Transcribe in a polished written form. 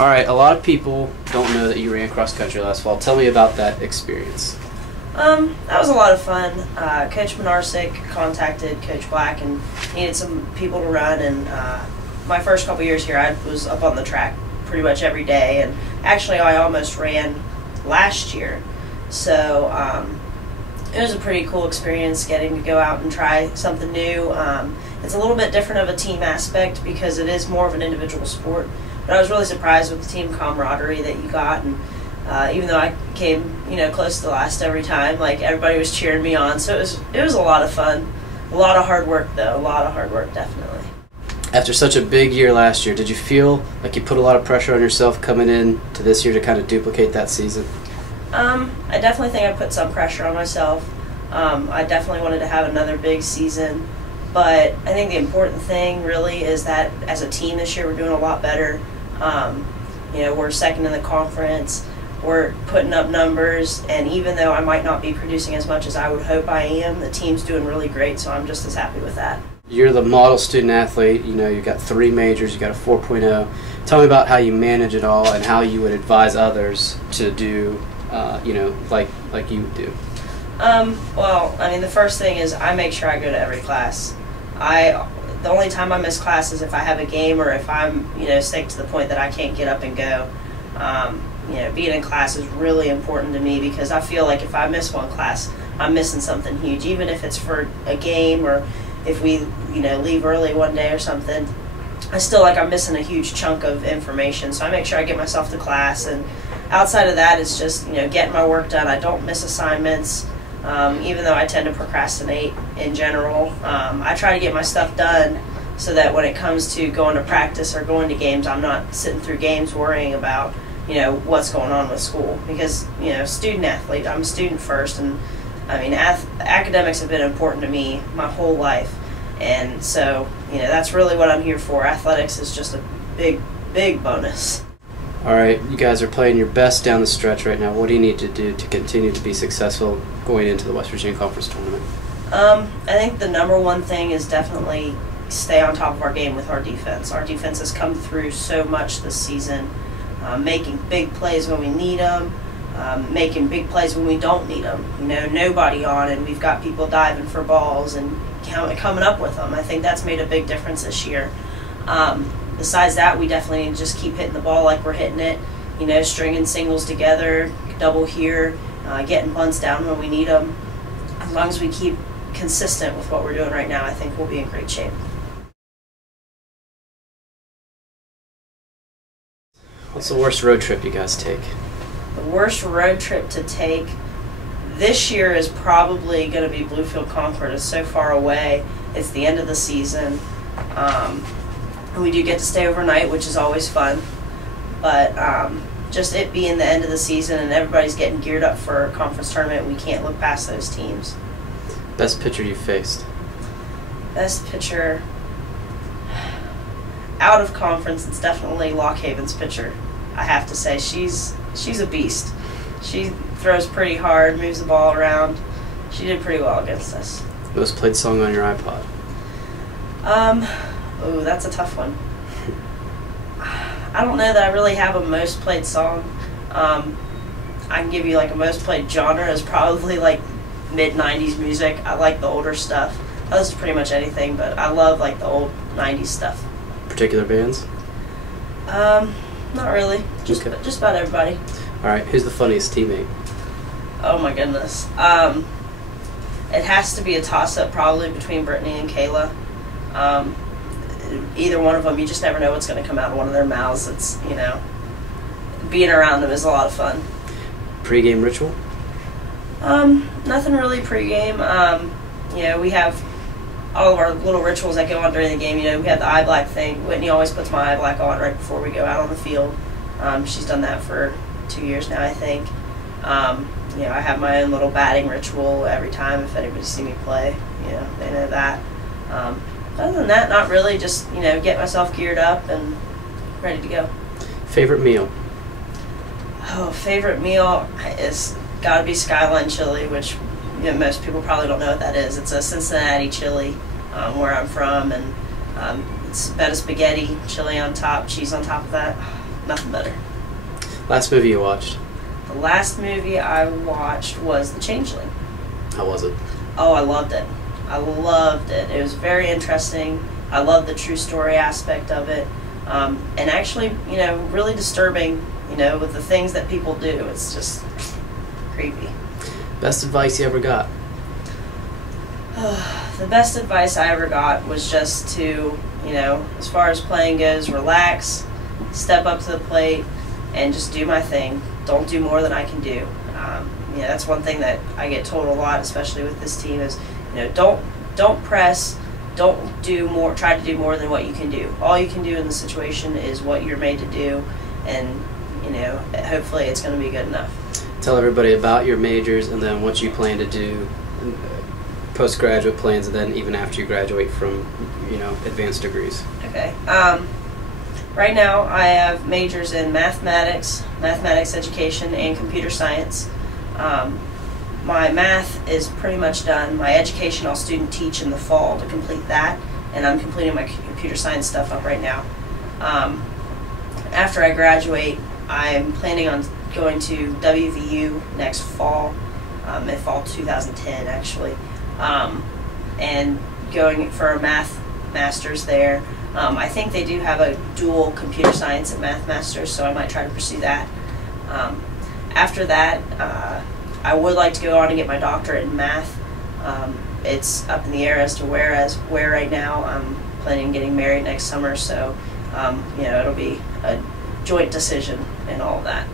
All right, a lot of people don't know that you ran cross country last fall. Tell me about that experience. That was a lot of fun. Coach Minarsik contacted Coach Black and needed some people to run, and my first couple years here I was up on the track pretty much every day, and actually I almost ran last year. So it was a pretty cool experience getting to go out and try something new. It's a little bit different of a team aspect because it is more of an individual sport, but I was really surprised with the team camaraderie that you got, and even though I came, close to last every time, like everybody was cheering me on, so it was a lot of fun. A lot of hard work though, a lot of hard work definitely. After such a big year last year, did you feel like you put a lot of pressure on yourself coming in to this year to kind of duplicate that season? I definitely think I put some pressure on myself. I definitely wanted to have another big season, but I think the important thing really is that as a team this year we're doing a lot better. We're second in the conference. We're putting up numbers, and even though I might not be producing as much as I would hope I am, the team's doing really great, so I'm just as happy with that. You're the model student athlete. You've got 3 majors, you got a 4.0. Tell me about how you manage it all and how you would advise others to do, like you do. Well, the first thing is I make sure I go to every class. The only time I miss class is if I have a game or if I'm, sick to the point that I can't get up and go. Being in class is really important to me because I feel like if I miss one class, I'm missing something huge, even if it's for a game or if we, leave early one day or something. I still like I'm missing a huge chunk of information, so I make sure I get myself to class, and outside of that, it's just, getting my work done. I don't miss assignments, even though I tend to procrastinate in general. I try to get my stuff done so that when it comes to going to practice or going to games, I'm not sitting through games worrying about what's going on with school, because student athlete, I'm a student first, and academics have been important to me my whole life, and so that's really what I'm here for. Athletics is just a big bonus. All right, you guys are playing your best down the stretch right now. What do you need to do to continue to be successful going into the West Virginia Conference Tournament? I think the number one thing is definitely stay on top of our game with our defense. Our defense has come through so much this season. Making big plays when we need them, making big plays when we don't need them. Nobody on, and we've got people diving for balls and coming up with them. I think that's made a big difference this year. Besides that, we definitely need to just keep hitting the ball like we're hitting it, stringing singles together, double here, getting bunts down when we need them. As long as we keep consistent with what we're doing right now, I think we'll be in great shape. What's the worst road trip you guys take? The worst road trip to take this year is probably going to be Bluefield Concord. It's so far away. It's the end of the season. We do get to stay overnight, which is always fun. But just it being the end of the season and everybody's getting geared up for a conference tournament, we can't look past those teams. Best pitcher you faced? Best pitcher out of conference, it's definitely Lock Haven's pitcher. I have to say, she's a beast. She throws pretty hard, moves the ball around. She did pretty well against us. Most played song on your iPod? Oh, that's a tough one. I don't know that I really have a most played song. I can give you like a most played genre is probably like mid-90s music. I like the older stuff. I listen to pretty much anything, but I love like the old 90s stuff. Particular bands? Not really. Just about everybody. All right, who's the funniest teammate? Oh my goodness. It has to be a toss-up probably between Brittany and Kayla. Either one of them, you just never know what's going to come out of one of their mouths. It's, being around them is a lot of fun. Pre-game ritual? Nothing really pre-game. We have all of our little rituals that go on during the game. We have the eye black thing. Whitney always puts my eye black on right before we go out on the field. She's done that for 2 years now, I think. I have my own little batting ritual every time if anybody sees me play. They know that. Other than that, not really. Just, get myself geared up and ready to go. Favorite meal? Oh, favorite meal is got to be Skyline chili, which most people probably don't know what that is. It's a Cincinnati chili where I'm from, and it's better spaghetti, chili on top, cheese on top of that. nothing better. Last movie you watched? The last movie I watched was The Changeling. How was it? Oh, I loved it. I loved it. It was very interesting. I love the true story aspect of it. And actually, really disturbing, with the things that people do. It's just creepy. Best advice you ever got? The best advice I ever got was just to, as far as playing goes, relax, step up to the plate, and just do my thing. Don't do more than I can do. That's one thing that I get told a lot, especially with this team, is, don't press, don't do more, try to do more than what you can do. All you can do in the situation is what you're made to do, and, hopefully it's going to be good enough. Tell everybody about your majors and then what you plan to do, postgraduate plans, and then even after you graduate from, advanced degrees. Okay. Right now I have majors in mathematics education, and computer science. My math is pretty much done. My education I'll student teach in the fall to complete that, and I'm completing my computer science stuff up right now. After I graduate, I'm planning on going to WVU next fall, in fall 2010 actually, and going for a math master's there. I think they do have a dual computer science and math master's, so I might try to pursue that. After that, I would like to go on and get my doctorate in math. It's up in the air as to where right now. I'm planning on getting married next summer, so it'll be a joint decision and all of that.